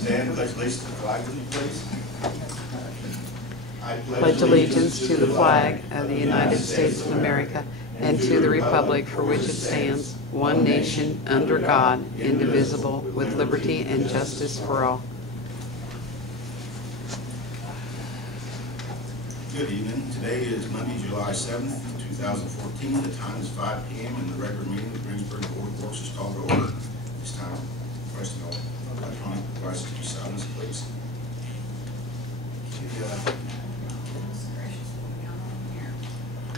Stand, pledge allegiance to the flag, will you please? I Pledge allegiance to the flag of the United States of America and to the republic for which it stands, one nation, under God, indivisible, with liberty and justice for all. Good evening. Today is Monday, July 7th, 2014. The time is 5 p.m. and the regular meeting of the Greensburg Board of Works is called to order. This time, requesting all electronic devices to be silenced, please.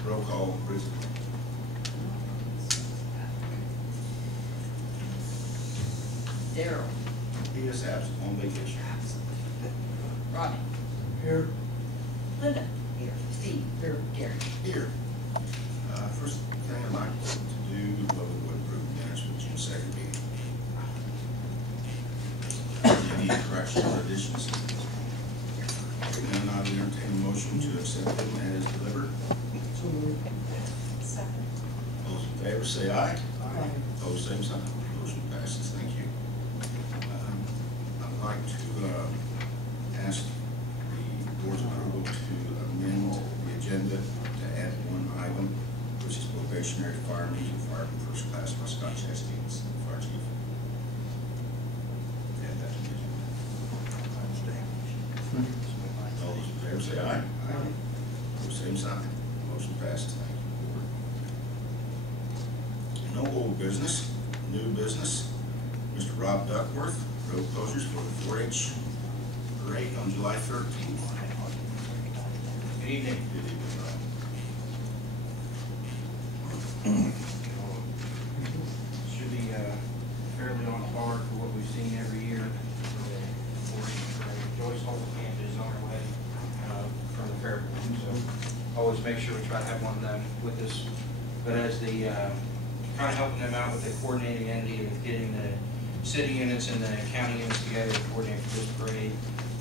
Roll call, please. Daryl. He is absent on vacation. Rodney. Here. Linda. Here. Steve. Here. Gary. Here. First thing I'd like to do would approve minutes for June 2nd meeting. Any corrections or additions? And I would entertain a motion to accept them as delivered. Second. Those in favor say aye. Aye. Opposed, same sign. Motion passes. Thank you. I'd like to ask the board's approval to amend the agenda to add one item, which is probationary fireman and fireman first class by Scott Chastain, fire chief. Add that to the agenda. All those in favor say aye. Aye. Opposed, same sign. Motion passes. Thank you, board. No old business. New business. Mr. Rob Duckworth, road closures for the 4-H parade on July 13th. Good evening. Good evening, Rob. Should be fairly on par for what we've seen every year for the 4-H parade. Joyce Holtkamp is on her way from the fairground, so always make sure we try to have one done with us. But as the kind of helping them out with the coordinating entity of getting the city units and the county units together to coordinate for this parade.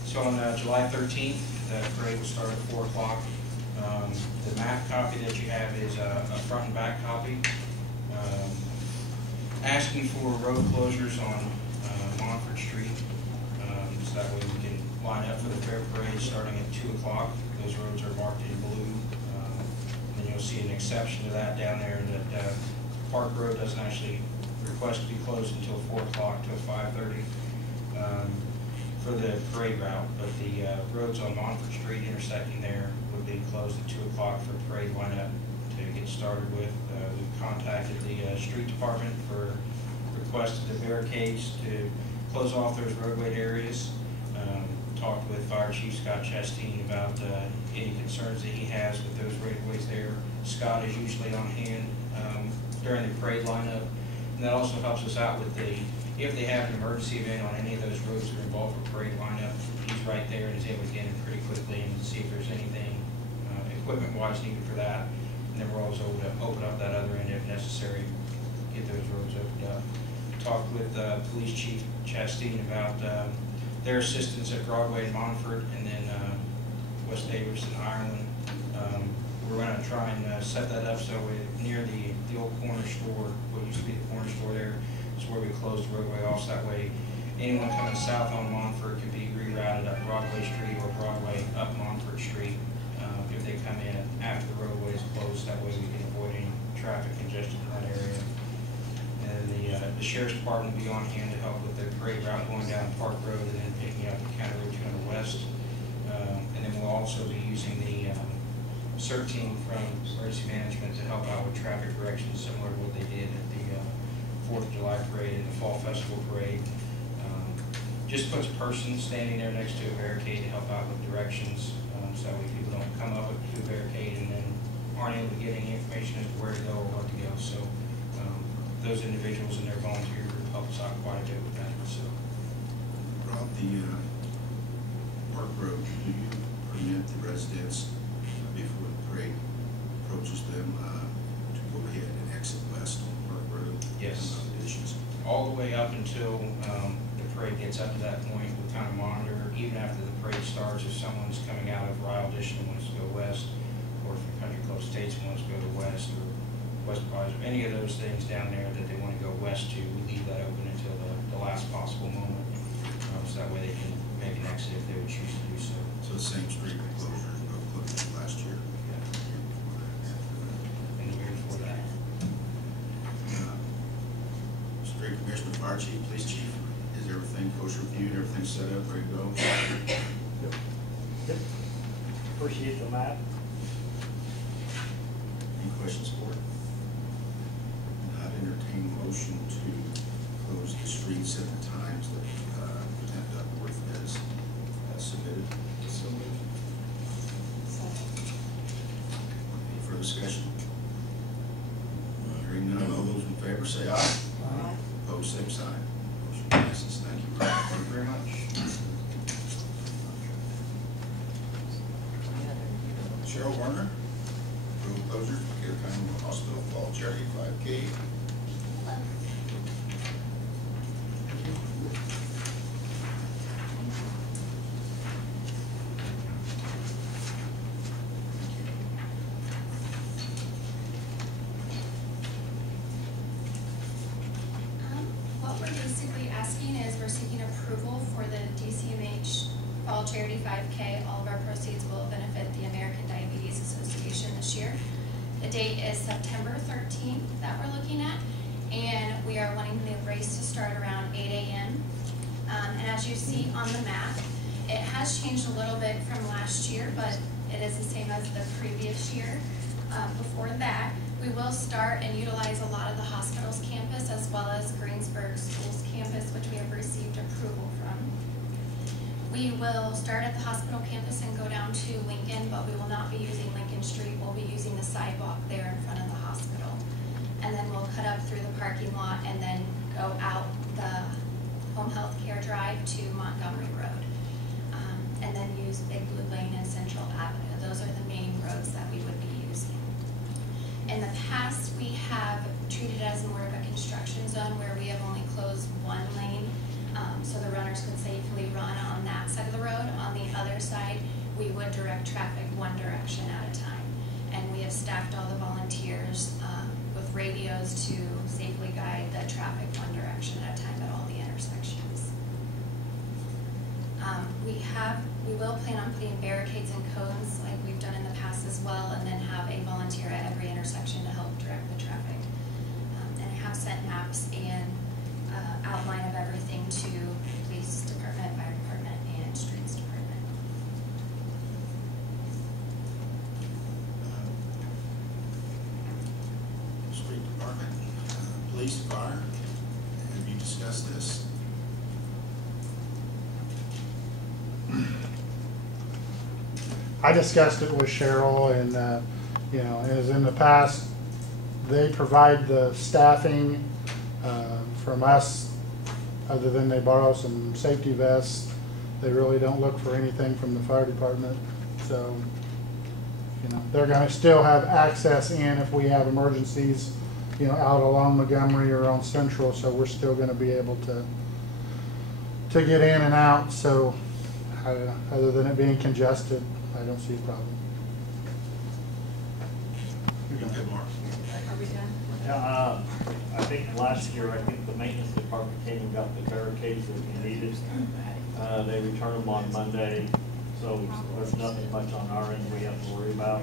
So on July 13th, the parade will start at 4 o'clock. The map copy that you have is a front and back copy. Asking for road closures on Montford Street, so that way we can line up for the fair parade starting at 2 o'clock. Those roads are marked in blue. And you'll see an exception to that down there, that Park Road doesn't actually request to be closed until 4 o'clock till 5:30 for the parade route, but the roads on Montford Street intersecting there would be closed at 2 o'clock for parade lineup to get started with. We've contacted the street department for requested the barricades to close off those roadway areas. Talked with Fire Chief Scott Chastain about any concerns that he has with those right-of-ways there. Scott is usually on hand during the parade lineup. And that also helps us out with if they have an emergency event on any of those roads that are involved with parade lineup, he's right there and is able to get in pretty quickly and see if there's anything equipment-wise needed for that. And then we're always able to open up that other end if necessary, get those roads opened up. Talked with Police Chief Chastain about their assistance at Broadway and Montford, and then West Davis and Ireland. We're going to try and set that up so near the old corner store, what used to be the corner store there, is where we closed the roadway off. So that way, anyone coming south on Montford can be rerouted up Broadway Street or Broadway up Montford Street if they come in after the roadway is closed. That way we can avoid any traffic congestion in that area. And the Sheriff's Department will be on hand to help with the parade route going down Park Road and then picking up the County Road 200 West. And then we'll also be using the CERT team from emergency management to help out with traffic directions, similar to what they did at the 4th of July parade and the Fall Festival parade. Just puts a person standing there next to a barricade to help out with directions, so that way people don't come up to a barricade and then aren't able to get any information as to where to go or what to go. So those individuals and their volunteer group help us out quite a bit with that. So, Rob, the Park Road, do you permit the residents before the parade approaches them to go ahead and exit west on Park Road? Yes. Additions? All the way up until the parade gets up to that point, we kind of monitor, even after the parade starts, if someone's coming out of Ryle Addition and wants to go west, or if the Country Club States wants to go to west, or West Advisor, any of those things down there that they want to go west to, we leave that open until the last possible moment. so that way they can make an exit if they would choose to do so. So the same street closures, road closures last year. And the year before that. Street Commissioner, Fire Chief, Police Chief, is everything kosher reviewed, everything set up, ready to go? Yep. Appreciate the map. Any questions for it? I'd entertain a motion to close the streets at the times that Lieutenant Duckworth has submitted. So moved. Any further discussion? Hearing none, all those in favor say aye. Aye. Opposed, same sign. Motion passes. Thank you. Thank you very much. Cheryl Warner, road closures, Care County Hospital Fall Charity 5K. What we're basically asking is we're seeking approval for the DCMH Fall Charity 5K. All of our proceeds will benefit the American Diabetes Association this year. The date is September 13th that we're looking at, and we are wanting the race to start around 8 a.m. And as you see on the map, it has changed a little bit from last year, but it is the same as the previous year. Before that, we will start and utilize a lot of the hospital's campus as well as Greensburg Schools campus, which we have received approval from. We will start at the hospital campus and go down to Lincoln, but we will not be using Lincoln Street. We'll be using the sidewalk there in front of the hospital. And then we'll cut up through the parking lot and then go out the Home Health Care Drive to Montgomery Road. And then use Big Blue Lane and Central Avenue. Those are the main roads that we would be using. In the past, we have treated it as more of a construction zone where we have only closed one lane, so the runners could safely run on that side of the road. On the other side, we would direct traffic one direction at a time. And we have staffed all the volunteers with radios to safely guide the traffic one direction at a time at all the intersections. We will plan on putting barricades and cones like we've done in the past as well, and then have a volunteer at every intersection to help direct the traffic. And I have sent maps and outline of everything to police department, fire department, and streets department. Street Department, Police, Fire, have you discussed this? I discussed it with Cheryl, and you know, as in the past, they provide the staffing from us. Other than they borrow some safety vests, they really don't look for anything from the fire department. So, you know, they're going to still have access in if we have emergencies, you know, out along Montgomery or on Central. So we're still going to be able to get in and out. So, other than it being congested, I don't see a problem. You're good, Mark. Are we done? Yeah, I think last year, I think the maintenance department came and got the barricades that we needed. They returned them on Monday, so there's nothing much on our end we have to worry about.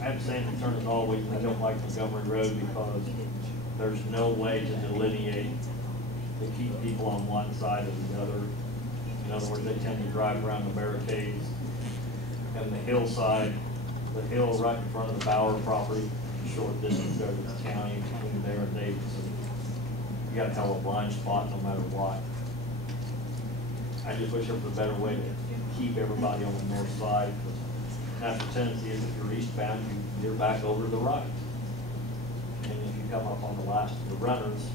I have the same concern as always. I don't like Montgomery Road because there's no way to delineate to keep people on one side or the other. In other words, they tend to drive around the barricades. And the hillside, the hill right in front of the Bauer property, short distance there to the county between there and Davidson. You got to have a blind spot no matter what. I just wish there was a better way to keep everybody on the north side. Natural tendency is if you're eastbound, you're back over to the right. And if you come up on the last of the runners,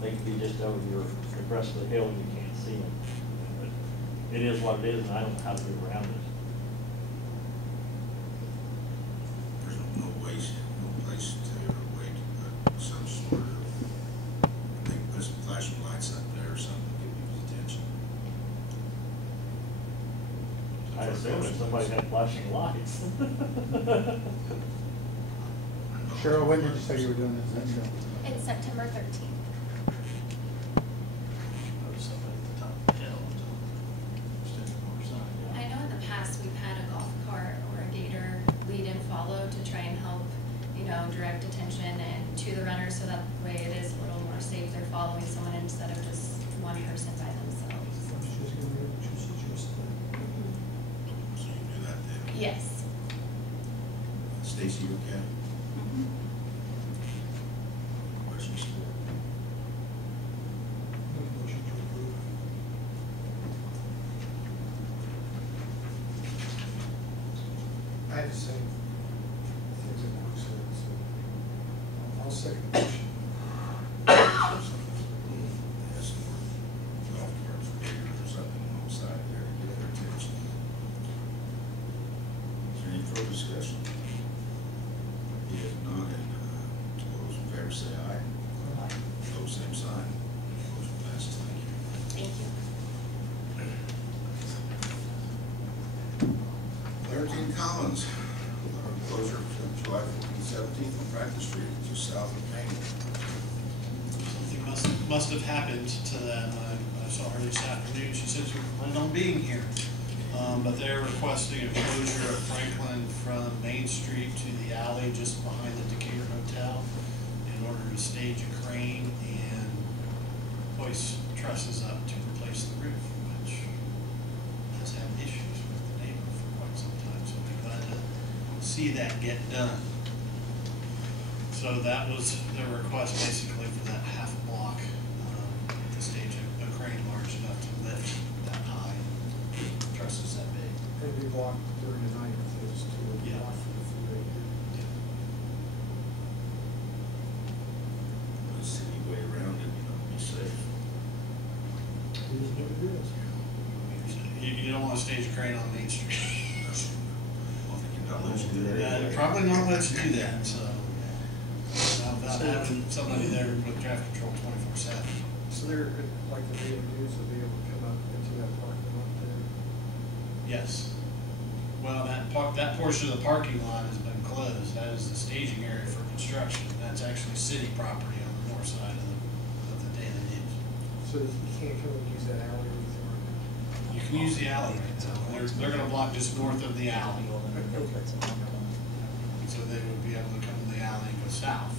they can be just over the crest of the hill and you can't see them. But it is what it is, and I don't know how to get around it. There's no place to wait to put some sort of, they can put some flashing lights up there or something to get people's attention. I assume if somebody had flashing lights. Cheryl, when did you say you were doing this? It's September 13th. Yes. Stacy, you okay? Questions? Motion to approve. I had the same things that Mark said, so I'll second the motion. Yes, golf carts or something alongside there to get their attention. Is there any further discussion? If not, then, all those in favor say aye. Those same sign. Motion passes. Thank you. Thank you. Flaherty Collins, closure from July 14th, 17th on Practice Street, just south of Payne. Something must have happened to them. I saw her this afternoon. She said she planned on being here. But they're requesting a closure of Franklin from Main Street to the alley just behind the Decatur Hotel in order to stage a crane and hoist trusses up to replace the roof, which has had issues with the neighbor for quite some time. So we're glad to see that get done. So that was their request basically for that half block, to stage a crane large enough to lift that high, trusses that big. And we blocked during the night with those two. Yeah. Blocked for the food aid. The city way around it, be safe. It is what it is. You don't want to stage a crane on Main Street. Well, they can not let you do that anyway. Probably not let you do that, so. Without having somebody there with traffic control 24/7. So they're, like the daily news, will be able to come up into that parking lot there. Yes. Well, that portion of the parking lot has been closed. That is the staging area for construction. That's actually city property on the north side of the daily news. So you can't come and use that alley or anything right now. You can use the alley right now. They're gonna block just north of the alley. So they would be able to come to the alley and go south.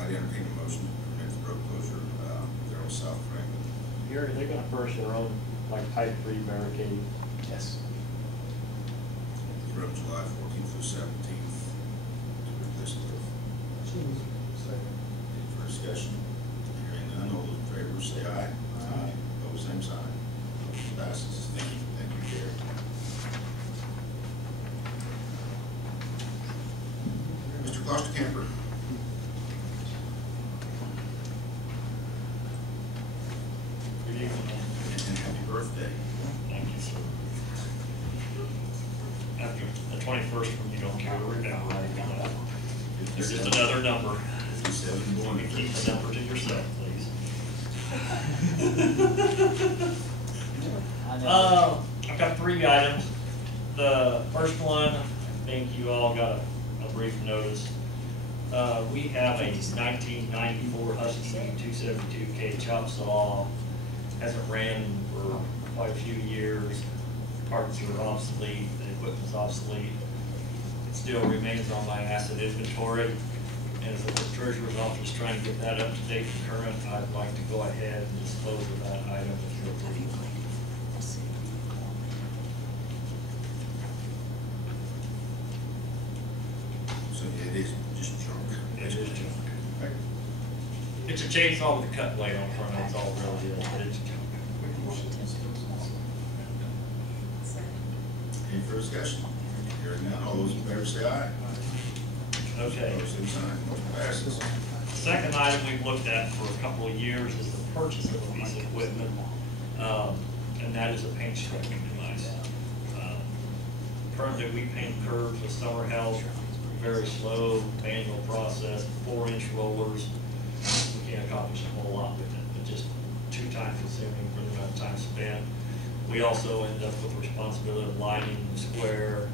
I'd entertain a motion to permit the road closure, there on South Franklin. They're gonna furnish their own, like, pipe-free barricade. Yes. From July 14th through 17th to replace the roof. Second. Any further discussion? Hearing none, all those in favor say aye. Aye. Opposed, same sign. Motion passes. Thank you, Gary. Mr. Klosterkemper. Good evening. And happy birthday. Thank you, sir. After the 21st, when you don't care to remember, it's just another number. 57 You born. can keep the number to yourself, please. I've got 3 items. The first one, I think you all got a brief notice. We have a 1994 Husky 272K chop saw. Hasn't ran for quite a few years. Parts are obsolete, the equipment's obsolete. It still remains on my asset inventory. And as the treasurer's office trying to get that up to date and current, I'd like to go ahead and dispose of that item if you're approved. So it is just junk. It is junk. Right. It's a chainsaw with a cut blade on front, that's all it really is, but it's junk. Any further discussion? Hearing none, all those in favor say aye. Okay. Opposed, same sign. Motion passes. Second item we've looked at for a couple of years is the purchase of a piece of equipment, and that is a paint stripping device. Currently, we paint curbs with summer help, very slow manual process, 4-inch rollers. We can't accomplish a whole lot with it, but just too time consuming for the amount of time spent. We also end up with the responsibility of lining the square.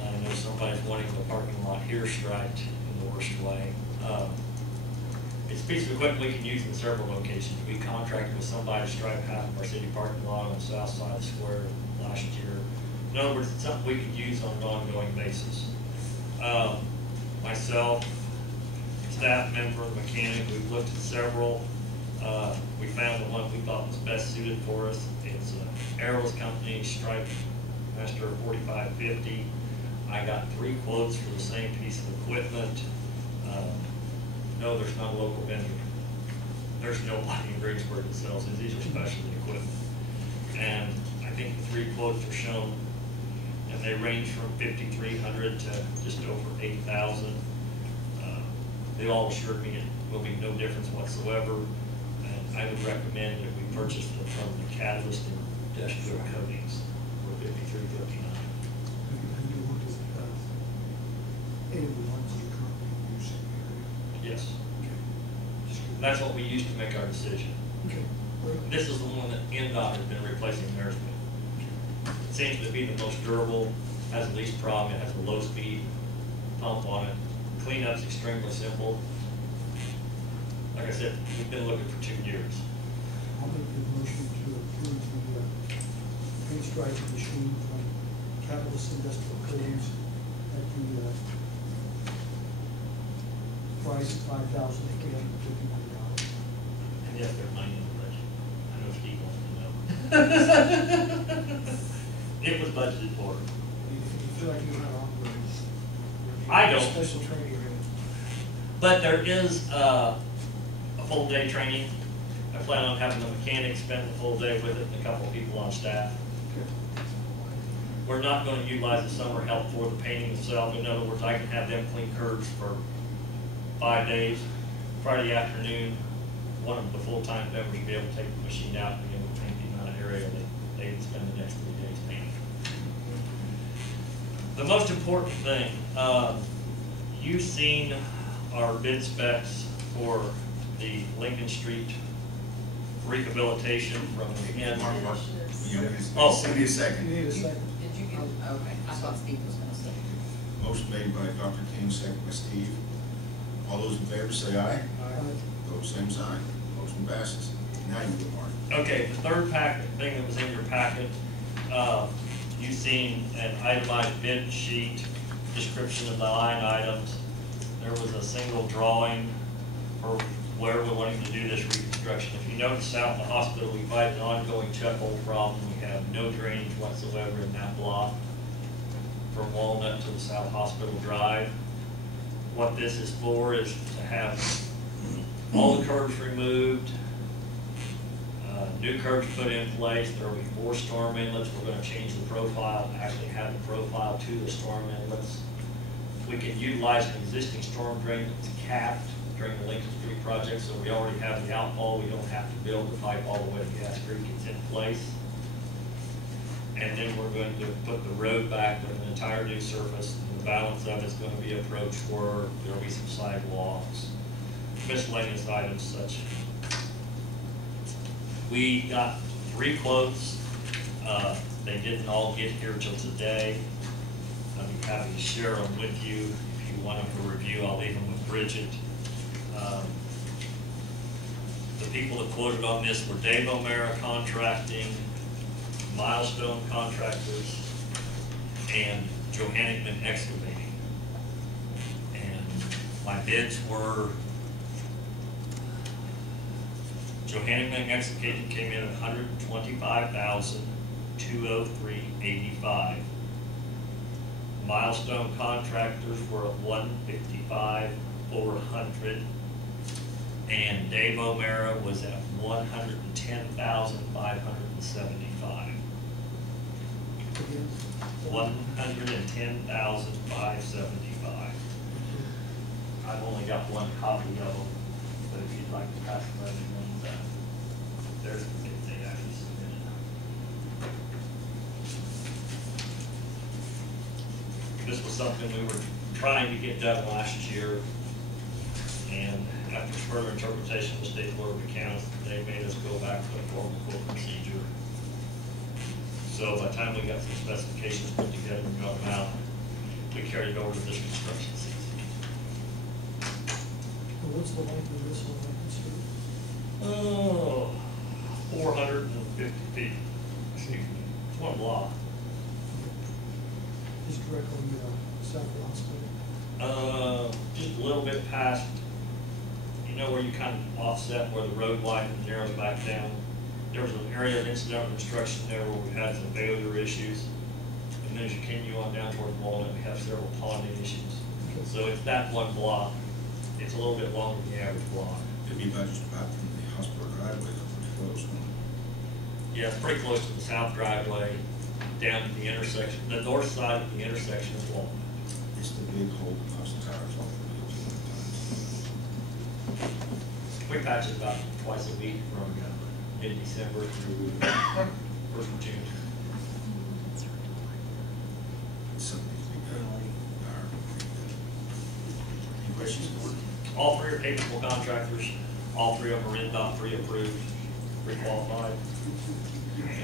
I know somebody's wanting the parking lot here striped in the worst way. It's a piece of equipment we can use in several locations. We contracted with somebody to stripe half of our city parking lot on the south side of the square last year. In other words, it's something we can use on an ongoing basis. Myself, staff member, mechanic, we've looked at several. We found the one we thought was best suited for us. It's Arrow's company, Strike Master 4550. I got 3 quotes for the same piece of equipment. No, there's not a local vendor. There's nobody in Greensburg that sells it. These are specialty equipment. And I think the 3 quotes are shown, and they range from $5,300 to just over $8,000. They all assured me it will be no difference whatsoever, and I would recommend that we purchase it from the Catalyst Industrial Coatings for $5,359. Any of the ones you currently use in the area? Yes, Okay. Just curious. that's what we used to make our decision. Okay. This is the one that NDOT has been replacing theirs with. It seems to be the most durable, has the least problem, it has a low speed pump on it. Cleanup's extremely simple. Like I said, we've been looking for 2 years. I'll make the motion to approve the paint striking machine from Catalyst Industrial Coatings at the price of $5,359. And yes, there's money in the budget. I know Steve wants to know. It was budgeted for. You feel like you know how to operate this? I don't. Special training, really. But there is a full day training. I plan on having the mechanic spend the full day with it and a couple of people on staff. We're not going to utilize the summer help for the painting itself. In other words, I can have them clean curbs for 5 days. Friday afternoon, one of the full-time members will be able to take the machine out and be able to paint the amount of area that they can spend the next 3 days painting. The most important thing, you've seen our bid specs for the Lincoln Street rehabilitation from the end. Oh. Give me a second. You need a second. Did you get, okay, I thought Steve was gonna say. Motion made by Dr. King, second by Steve. All those in favor say aye. Aye. Those same sign. Motion passes. Now you go, Mark. Okay, the third packet, thing that was in your packet, you've seen an itemized bid sheet, description of the line items. There was a single drawing for where we're wanting to do this reconstruction. If you notice out in the hospital, we fight an ongoing chuck hole problem. We have no drainage whatsoever in that block from Walnut to the South Hospital Drive. What this is for is to have all the curbs removed, new curbs put in place. There will be 4 storm inlets. We're going to change the profile, actually have the profile to the storm inlets. We can utilize an existing storm drain that's capped during the Lincoln Street project, so we already have the outfall. We don't have to build the pipe all the way to Gas Creek. It's in place. And then we're going to put the road back with an entire new surface. And the balance of it's going to be approach work. There'll be some sidewalks, miscellaneous items such. We got 3 quotes. They didn't all get here till today. I'd be happy to share them with you. If you want them for review, I'll leave them with Bridget. The people that quoted on this were Dave O'Mara Contracting, Milestone Contractors, and Johannickman Excavating. And my bids were, Johannickman Excavating came in at $125,203.85. Milestone Contractors were at $155,400, and Dave O'Mara was at $110,575. Again. $110,575. I've only got 1 copy of them, but if you'd like to pass them around, there's the bids they actually submitted. This was something we were trying to get done last year, and after further interpretation of the State Board of Accounts, they made us go back to a formal quote procedure. So by the time we got some specifications put together and got them out, we carried it over to this construction season. What's the length of this one, Lincoln Street? Oh, 450 feet. Excuse me. It's 1 block. Just directly south of the hospital. Just a little bit past you know where you kind of offset where the road widens and narrows back down? There was an area of incidental construction there where we had some failure issues. And then as you continue on down toward Walnut, we have several ponding issues. So it's that one block. It's a little bit longer than the average block. It'd be about just about from the hospital driveway up pretty close. Yeah, it's pretty close to the south driveway, down to the intersection, the north side of the intersection of Walnut. It's the big hole that knocks the tires off the wheels. We patch it about twice a week from mid-December through 1st of June. It's something that needs to be done. Any questions, board? All three are capable contractors. All three of them are NDOT pre-approved, pre-qualified.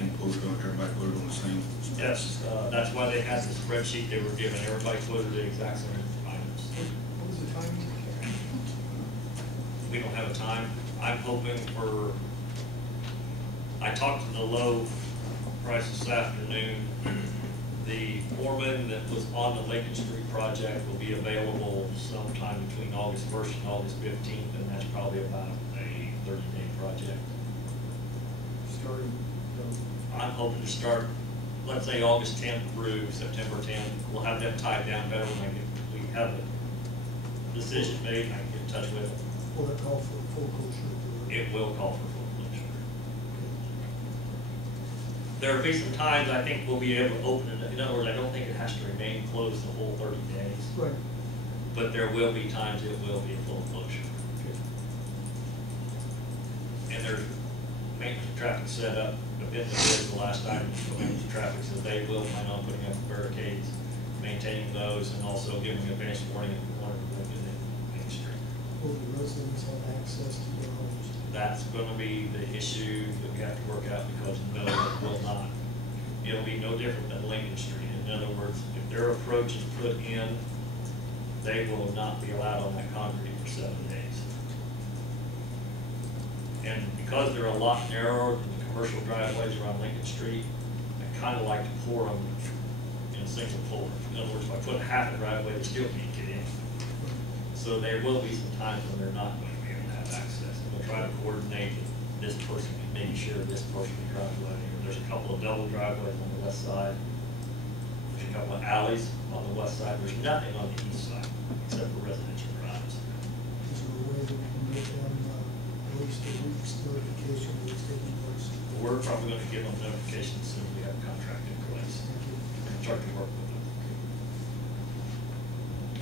And quoted on, everybody quoted on the same? Yes, that's why they had the spreadsheet they were given. Everybody quoted the exact same items. What was the timing? We don't have a time. I'm hoping for, I talked to the low price this afternoon. The foreman that was on the Lincoln Street project will be available sometime between August 1st and August 15th, and that's probably about a 30-day project. Starting, I'm hoping to start, let's say August 10th through September 10th. We'll have them tied down better when we have a decision made and I can get in touch with them. will that call for full closure? It will call for full closure. There will be some times I think we'll be able to open it. In other words, I don't think it has to remain closed the whole 30 days. Right. But there will be times it will be a full closure. And there's maintenance and traffic set up within the bids the last time for maintenance and traffic, so they will plan on putting up barricades, maintaining those, and also giving advance warning if we want to go in Main Street. Will the residents have access to their homes? That's going to be the issue that we have to work out because no, it will not. It'll be no different than Lincoln Street. In other words, if their approach is put in, they will not be allowed on that concrete for 7 days. And because they're a lot narrower than the commercial driveways around Lincoln Street, I kind of like to pour them in a single pour. In other words, if I put half a driveway, they still can't get in. So there will be some times when they're not going to be able to have access. And we'll try to coordinate that this person can maybe share this person's driveway. Or there's a couple of double driveways on the west side. There's a couple of alleys on the west side. There's nothing on the east side except for residential drives. Is there a way that we can make them at least a week's notification of what's taking place? We're probably going to give them notification as soon as we have a contract in place. Thank you. And start to work with them.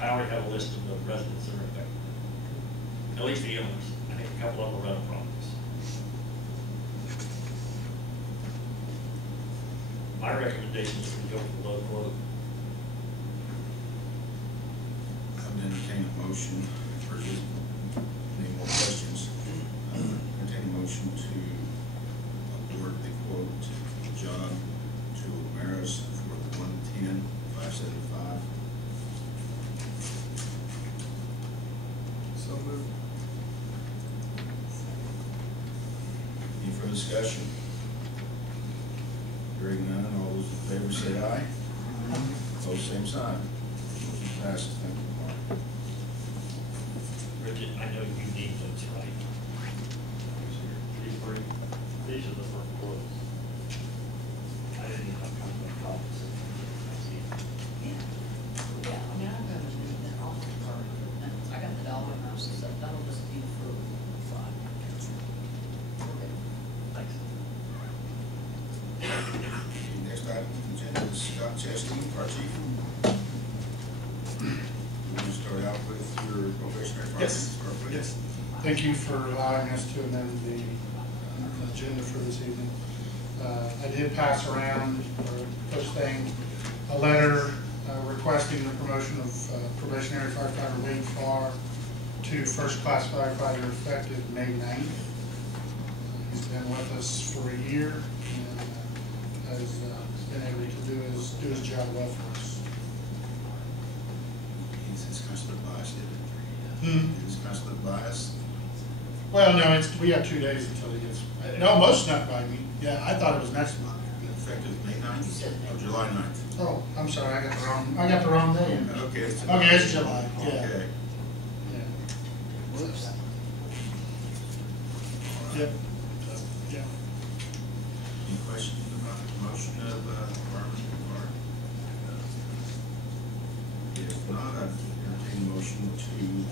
I already have a list of the residents that are affected. At least the owners. I think a couple of them are rental properties. My recommendation is to go for the low quote. I would entertain a motion for just any more questions. Entertain a motion to award the quote job to Amaris for the 110,575. So moved. Any further discussion? Hearing none, all those in favor say aye. Opposed, same sign. Motion passes. Thank you, Mark. Bridget, I know you need those, right? These are the first quotes. I didn't have copies. Yeah, I mean, I'm gonna need that all the part, and I got the dollar amounts and stuff, that'll just be for fun. Okay, thanks. The next item on the agenda is Scott Chesney, our chief. You want to start out with your probationary fire? Yes. Start with? Yes. Thank you for allowing us to amend the agenda for this evening. I did pass around, or posting a letter requesting the promotion of probationary firefighter Wayne Farr to first class firefighter effective May 9th. He's been with us for a year and has been able to do his job well for us. He's kind of split bias, isn't Hmm. He's kind of split bias. Well, no, we have 2 days until he gets, no, most snuck by me. Yeah, I thought it was next month. Effective May 9th or July 9th? Oh, I'm sorry, I got the wrong day in. Okay. Okay, it's July, yeah. Okay. Yeah. Whoops. Yep. Yeah. Any questions about the motion of Department of Fire? If not, I'd entertain a motion to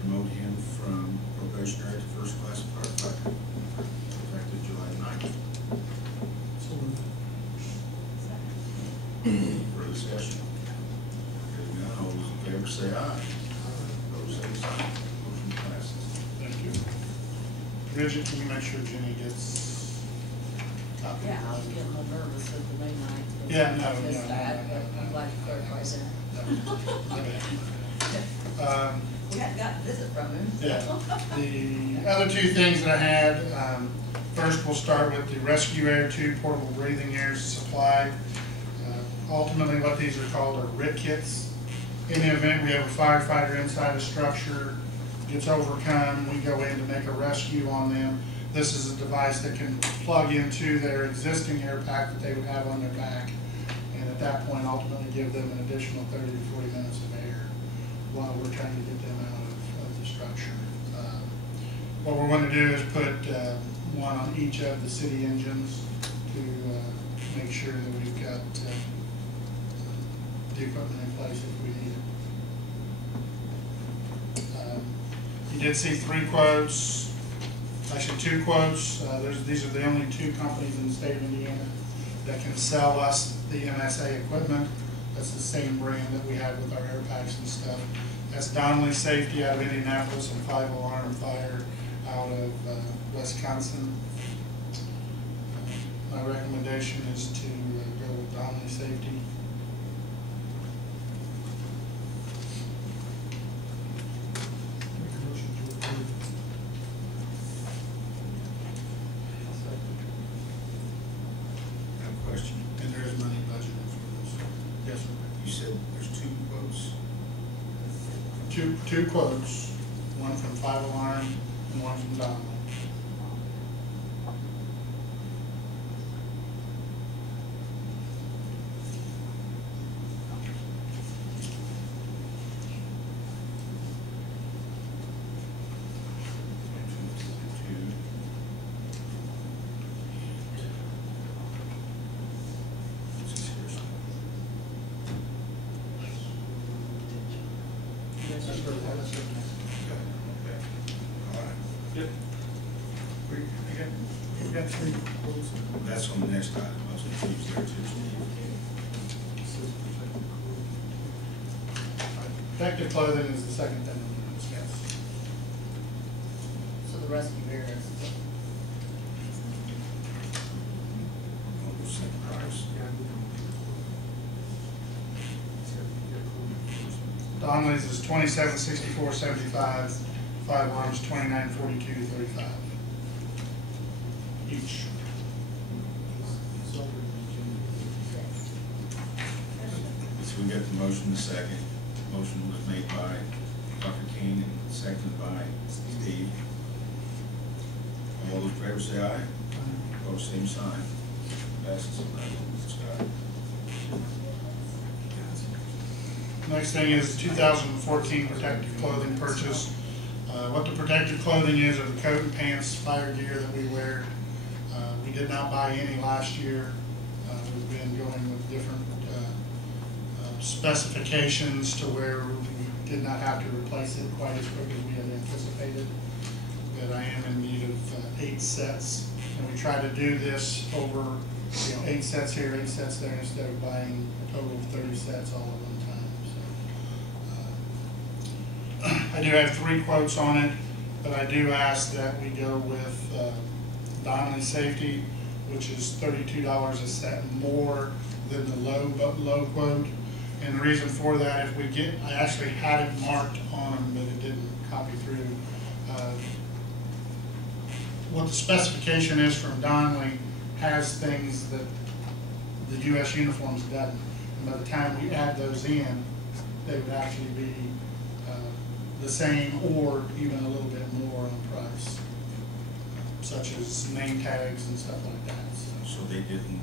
promote him from probationary to first class firefighter, effective July 9th. So moved. Further discussion? Hearing none, all those in favor say aye. Those same sign. Motion passes. Thank you. Bridget, can you make sure Jenny gets a copy? Yeah, I was getting a little nervous at the May 9th. Yeah, no, I missed no, that, no, but I'm glad you clarified that. We hadn't gotten a visit from him. Yeah. The other two things that I had, first we'll start with the Rescue Air 2 portable breathing air supply. Ultimately, what these are called are RIT kits. In the event we have a firefighter inside a structure, gets overcome, we go in to make a rescue on them. This is a device that can plug into their existing air pack that they would have on their back, and at that point ultimately give them an additional 30 to 40 minutes of air while we're trying to get them out of the structure. What we're going to do is put one on each of the city engines to make sure that we've got the equipment in place if we need it. You did see 3 quotes, actually 2 quotes. These are the only 2 companies in the state of Indiana that can sell us the MSA equipment. That's the same brand that we have with our air packs and stuff. That's Donnelly Safety out of Indianapolis and 5 Alarm Fire out of Wisconsin. My recommendation is to go with Donnelly Safety. Make a motion to approve. I have a question. And there is money budgeted for this. Yes, sir. You said there's 2 quotes. Two quotes, one from 5 Alarm and one from Donnelly. That's for that, that's for the next one. All right. Yep. We got 3 quotes. That's on the next item. I was confused there too. Protective clothing is the second thing we're going to discuss. So the rescue air is, Almost same price. Donnelly's is $27.64.75. 5 Alarms $29.42.35 each. So we got the motion, the second. Motion was made by Dr. King and seconded by Steve. All those in favor say aye. Opposed, same sign. Passes on that one, Scott. Next thing is 2014 protective clothing purchase. What the protective clothing is are the coat and pants, fire gear that we wear. We did not buy any last year. We've been going with different specifications to where we did not have to replace it quite as quick as we had anticipated. But I am in need of 8 sets, and we try to do this over 8 sets here, 8 sets there, instead of buying a total of 30 sets all at one time. So, I do have 3 quotes on it, but I do ask that we go with Donnelly Safety, which is $32 a set more than the low quote. And the reason for that, if we get, I actually had it marked on them, but it didn't copy through. What the specification is from Donnelly has things that the U.S. uniforms doesn't. And by the time we add those in, they would actually be the same or even a little bit more on price, such as name tags and stuff like that. So they didn't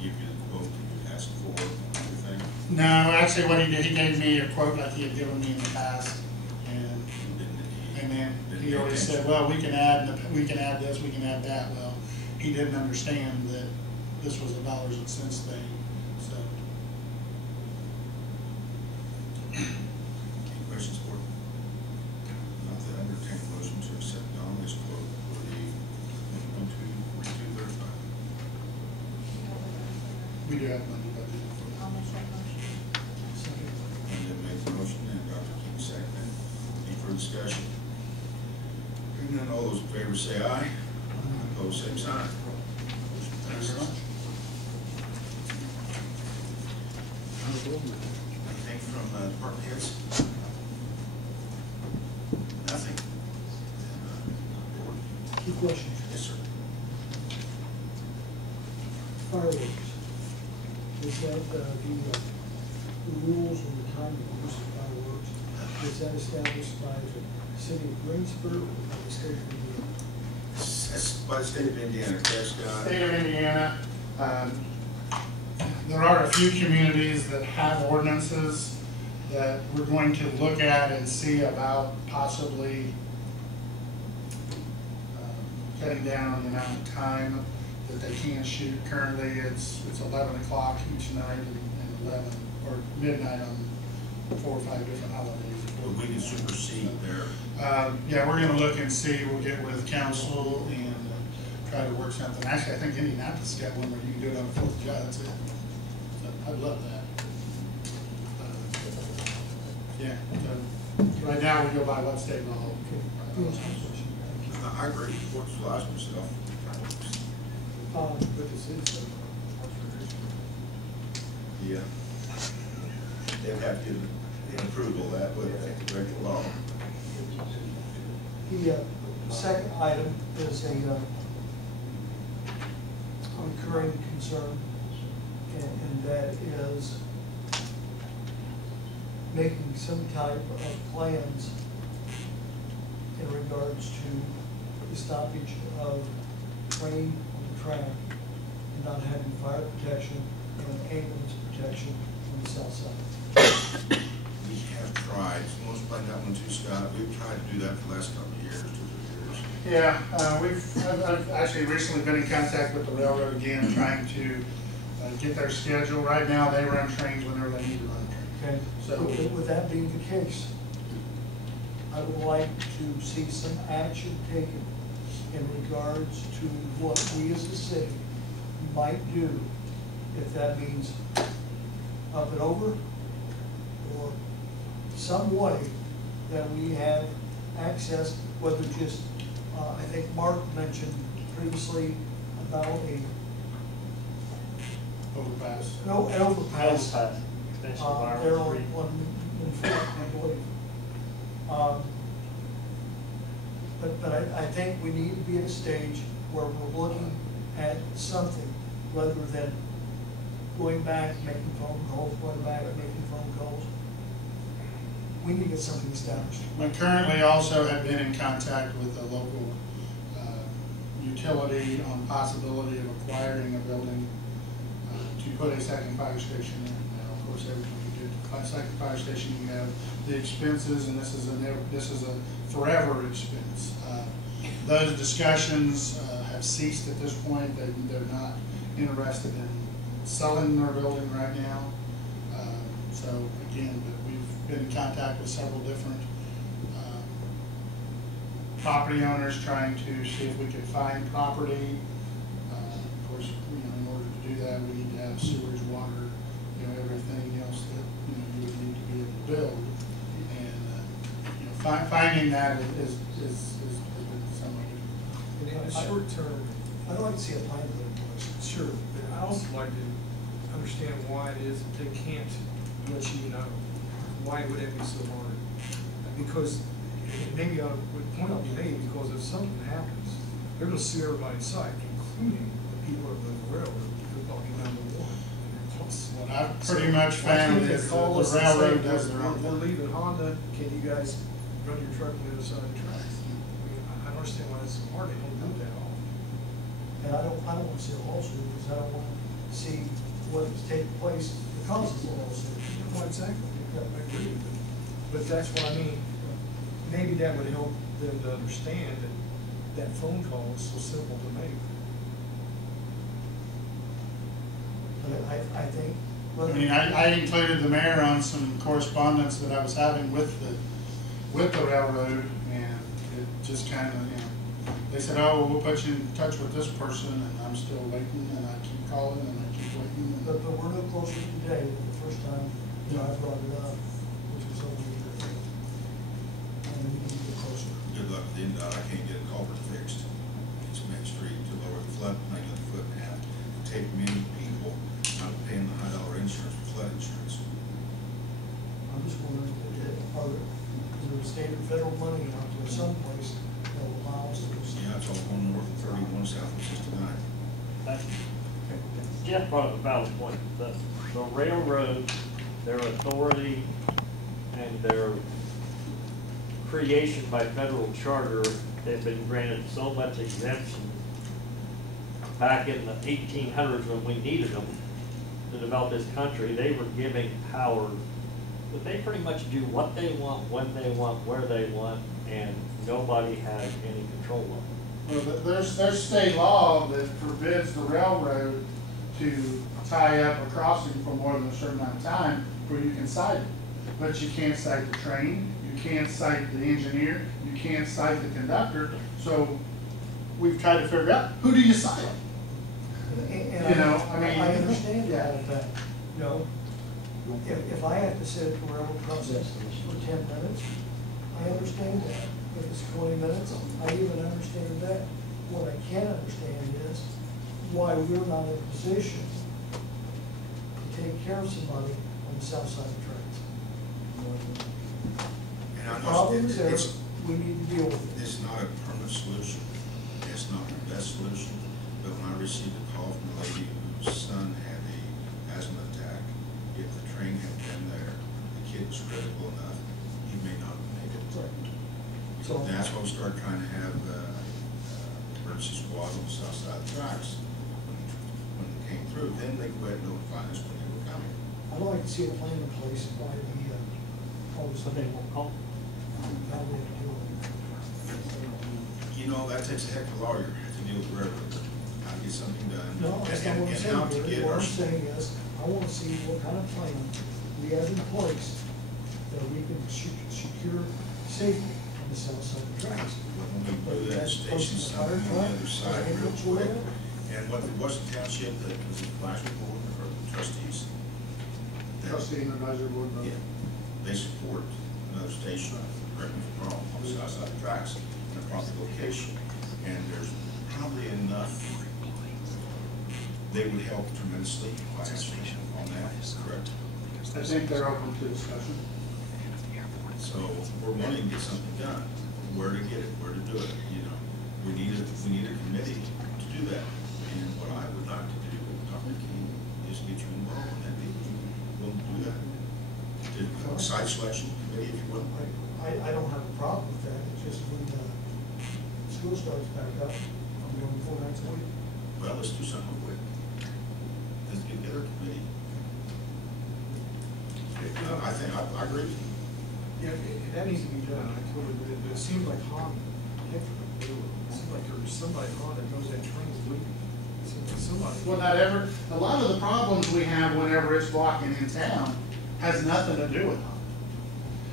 give you the quote that you asked for and everything? No, actually what he did, he gave me a quote like he had given me in the past, and Didn't he? then he he always said, well, we can add this, we can add that. Well, he didn't understand that this was a dollars and cents thing, so. Any questions, board? Not that I entertain a motion to accept Don's quote for the 1,242.35. We do have money budgeted for I'll that. make that motion. Second. Linda made the motion and Dr. King seconded. Any further discussion? Hearing none, all those in favor say aye. Opposed, same sign. Motion Thank you very much. Anything from department heads? Nothing? Board? Two questions. Yes, sir. Fireworks. Is that the rules and the time of use of fireworks? Is that established by the city of Greensburg or by the state of Indiana? That's by the state of Indiana, correct, Scott? State of Indiana, there are a few communities that have ordinances that we're going to look at and see about possibly cutting down the amount of time that they can shoot. Currently, it's 11 o'clock each night and 11, or midnight on 4 or 5 different holidays. Well, we can supersede there. Yeah, we're gonna look and see, we'll get with council and try to work something. Actually, I think Indianapolis got one where you can do it on the 4th of July, that's it. So, I'd love that. Yeah, so, right now we go by what state law. Yes, my question. Thank you. I agree, Fourth of July's myself. But the city. Yeah. They'd have to give approval of that, but they could break the law. The second item is a recurring concern, and that is making some type of plans in regards to the stoppage of train on the track and not having fire protection and ambulance protection on the south side. We have tried, someone's playing that one too, Scott. We've tried to do that for the last couple of years, 2 or 3 years. Yeah, I've actually recently been in contact with the railroad again, trying to get their schedule. Right now, they run trains whenever they need to run trains. Okay, So- with that being the case, I would like to see some action taken in regards to what we as a city might do, if that means up and over, or some way that we have access, whether just, I think Mark mentioned previously about Overpass. an overpass. Extension of our There on street. Fort, I believe. But I think we need to be at a stage where we're looking at something rather than going back, making phone calls, going back, making phone calls. We need to get something established. We currently also have been in contact with the local utility on possibility of acquiring a building to put a second fire station in. Now, of course, every time you do a second fire station, you have the expenses, and this is a forever expense. Those discussions have ceased at this point. They're not interested in selling their building right now. So again, but we've been in contact with several different property owners, trying to see if we could find property. Of course, in order to do that, we need to have sewage, water, everything else that you would need to be able to build. And finding that is somewhat In the short term, I'd like to see a plan put in place. Sure, but I also like to understand why it is that they can't let you know. Why would it be so hard? Because, maybe I would point out to me, because if something happens, they're gonna sue everybody in sight, including the people of the railroad, who thought you number one. what I've pretty much found is that the railroad does their own We're thing. leaving Honda, can you guys run your truck on the other side of the tracks? I mean, I don't understand why it's so hard, they don't do that all. And I don't want to see a lawsuit, because I don't want to see what is taking place because of the lawsuit. Well, exactly, I agree with you. But that's what I mean, maybe that would help them to understand that that phone call is so simple to make. But I think. I mean, I included the mayor on some correspondence that I was having with the railroad, and it just kind of, you know, they said, oh, we'll put you in touch with this person, and I'm still waiting, and I keep calling, and I keep waiting. But we're no closer today than the first time, you know, I brought it up, which was over a year ago. And we need to get closer. Good luck with the NDOT, I can't get a culvert fixed. It's Main Street to lower the floodplain a foot and a half. Take many people not paying the $high insurance for flood insurance. I'm just wondering, is there state or federal money out there someplace that will allow us to? Yeah, it's all going north of 31, south of 69. Jeff brought up a valid point. The railroad, their authority and their creation by federal charter, they've been granted so much exemption. Back in the 1800s when we needed them to develop this country, they were giving power, but they pretty much do what they want, when they want, where they want, and nobody has any control of it. Well, there's state law that forbids the railroad to tie up a crossing for more than a certain amount of time where you can cite it. But you can't cite the train, you can't cite the engineer, you can't cite the conductor. So we've tried to figure out, who do you cite? And You know, I mean. I understand that, but, you know, if I have to sit at the railroad crossing for 10 minutes, I understand that. If it's 20 minutes, I even understand that. What I can't understand is why we're not in a position to take care of somebody on the south side of the tracks. And I The know problem is there, it's we need to deal with it. It's not a permanent solution. It's not the best solution. But when I received a call from a lady whose son had a asthma attack, if the train had been there, the kid was critical enough, he may not have made it. So That's why we started trying to have emergency squad on the south side of the tracks. When they came through, then they go ahead and notify us when they were coming. I'd like to see a plan in place by the, all of a sudden, how we have to deal with it. You know, that takes a heck of a lawyer to deal with the railroad. How to get something done. No, that's not what I'm And how to saying, get Gary. What our. I'm saying is, I want to see what kind of plan we have in place that we can secure safety on the south side of the tracks. When we do that, station something on the other side real quick. And what the Washington Township, that was the advisory board or the trustees? Trustee and advisory board. Yeah, they support another station, correct me if I'm wrong, on the south side of the tracks in a proper location. And there's probably enough, they would help tremendously by asking on that, correct? I think they're open to discussion. So we're wanting to get something done, where to get it, where to do it, you know. We need a committee to do that. And what I would like to do with Dr. King is get you involved in that, if you will do that. Site selection committee, if you will. I don't have a problem with that, it's just when school starts back up, I'm going 4 nights a week. Well, let's do something quick. Let's get together a committee. I agree with you. Yeah, that needs to be done, I totally agree, but it seems like Hahn, it seems like there's somebody Hahn that knows that train's leaving. It seems like somebody. Well, not ever, a lot of the problems we have whenever it's blocking in town has nothing to do with them.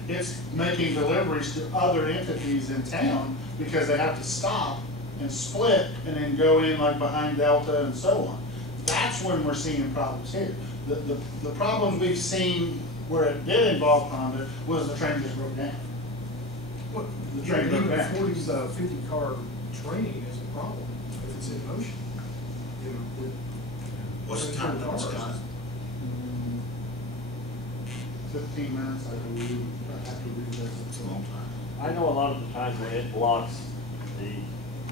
It's making deliveries to other entities in town because they have to stop and split and then go in like behind Delta and so on. That's when we're seeing problems here. The problems we've seen where it did involve Honda was the train just broke down. What, The train broke even down. 50-car train is a problem if it's in motion. You know, with What's the time limit, Scott? 15 minutes, I believe, I have to revisit. It's a long time. I know a lot of the times when it blocks the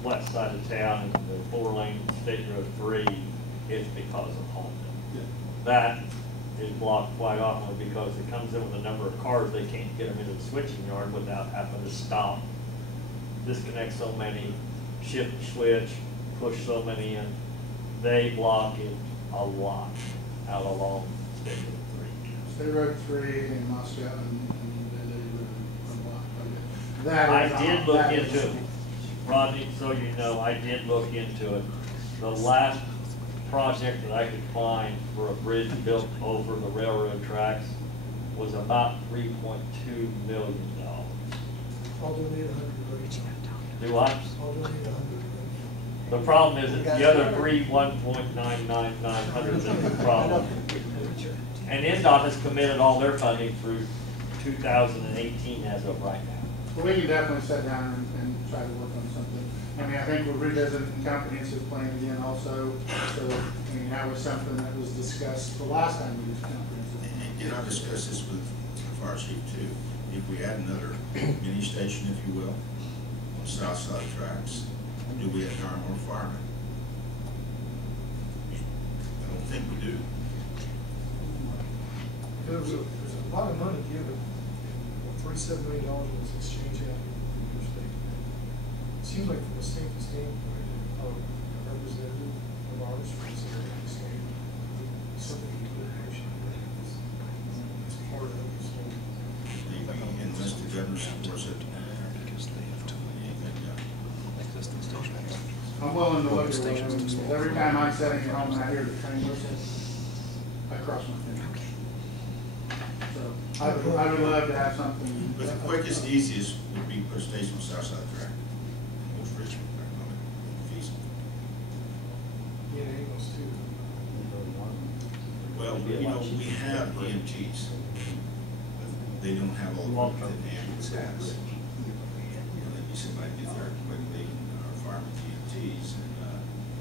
west side of town and the 4-lane State Road 3, it's because of Honda. Yeah. That is blocked quite often because it comes in with a number of cars, they can't get them into the switching yard without having to stop, disconnect so many, shift, switch, push so many in. They block it a lot out along State Road 3. State Road 3 in Moscow and they were blocked. That I is did on- look that is into it, on. Rodney, so you know, I did look into it. The last project that I could find for a bridge built over the railroad tracks was about $3.2 million. I'll donate 100 right now. Do I? I'll donate 100 right The problem is that the other three, 1.99900 is the problem. And NDOT has committed all their funding through 2018 as of right now. Well, we can definitely sit down and try to work on something. I mean, I think we're revisiting the comprehensive plan again also, so, I mean, that was something that was discussed the last time we did comprehensive. And I discussed this with the fire chief too. If we add another mini station, if you will, on the south side of the tracks, do we have to hire more firemen? I don't think we do. There's a lot of money given, $37 million was exchanged out in your state. It seems like from a safety standpoint, a representative of ours from the state, something you put in motion. It's part of it, so. Unless the governor supports it. I'm willing to look at it. I mean, every time I'm sitting at home and I hear the train whistle, I cross my fingers. So, I would love to have something. But the quickest, easiest would be put a station on the south side of the track. Most Richmond, feasible. Yeah, Angles too. Well, you know, we have EMTs, but they don't have all the work that an ambulance has. You know, there'd be somebody get there quickly, our firemen, EMTs, and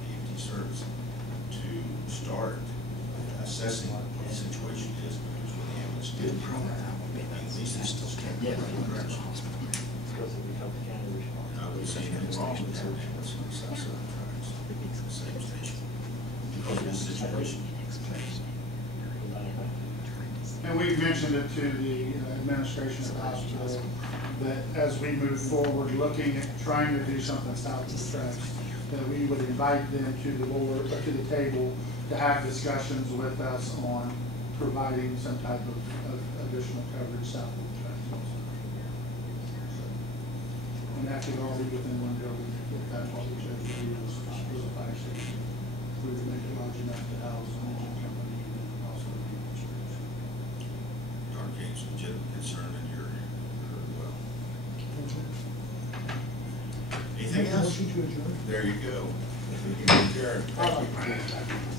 EMT service to start assessing what the situation is, because when the ambulance did come, at least it's still standing in the right direction. Because it becomes county responsibility. I would say anything wrong with that ambulance on the south side of the tracks, the same station, because of this situation. And we've mentioned it to the administration of the hospital, that as we move forward, looking at trying to do something south of the tracks, that we would invite them to the board, or to the table, to have discussions with us on providing some type of additional coverage south of the tracks also. And that could all be within one building, if that's what we chose to do, was a fire station. We would make it large enough to house an engine company and also the insurance. Darn King's legitimate concern, and you're well. Anything now. else? Motion to adjourn. There you go. Adjourn. Thank you.